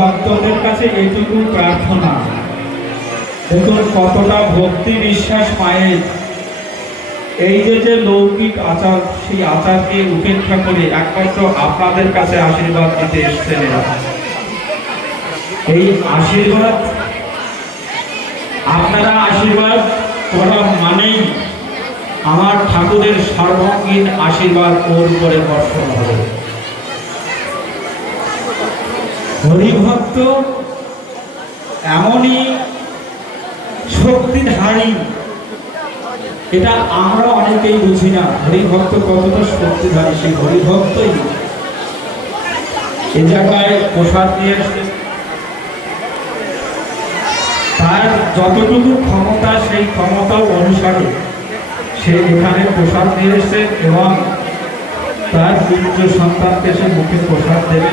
ভক্তদের কাছে, এইটুকু প্রার্থনা। দেখুন কতটা ভক্তি বিশ্বাস মায়ের এই যে যে লৌকিক আচার, সেই আচারকে উপেক্ষা করে একমাত্র আপনাদের কাছে আশীর্বাদ দিতে এসছেন এই আশীর্বাদ, আপনারা আশীর্বাদ করা মানেই আমার ঠাকুরের সর্বাঙ্গীন আশীর্বাদ ওর উপরে বর্ষণ হবে। হরিভক্ত এমনই শক্তিধারী এটা আমরা অনেকেই বুঝি না। হরিভক্ত কতটা শক্তিধারী, সেই হরিভক্তই। এ জায়গায় প্রসাদ নিয়ে তার যতটুকু ক্ষমতা, সেই ক্ষমতা অনুসারে সে এখানে প্রসাদ নিয়ে এসছে এবং তার পুত্র সন্তানকে সে মুখে প্রসাদ দেবে।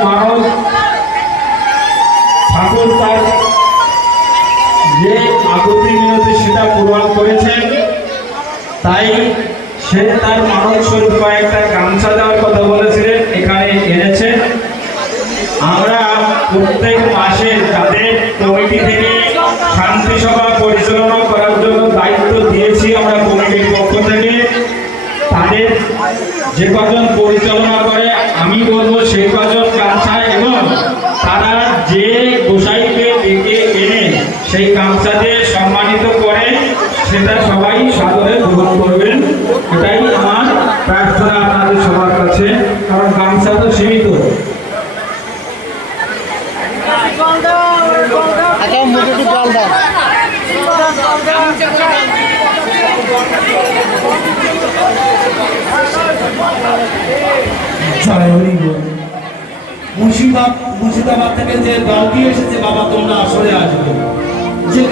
ঠাকুর তার যে আগতি মিনতি সেটা পূরণ করেছেন, তাই সে তার মানব স্বরূপ কয়েকটা গামছা দেওয়ার কথা বলেছিলেন, এখানে এনেছেন আমরা প্রত্যেক মাসে যাদের কমিটি থেকে শান্তি সভা পরিচালনা করার জন্য দায়িত্ব দিয়েছি আমরা কমিটির পক্ষ থেকে, তাদের যে কজন পরিচালনা করে, আমি বলব সেই কজন গামছা এবং তারা যে গোসাইকে ডেকে এনে সেই দিয়ে সম্মানিত করে, সেটা সবাই সাদরে গ্রহণ করবেন। এটাই আমার প্রার্থনা আপনাদের সবার কাছে, কারণ গামছা তো সীমিত। দাও মুর্শিদাবাদ থেকে যে দলটি এসেছে, বাবা তোমরা আসলে আসবে। যে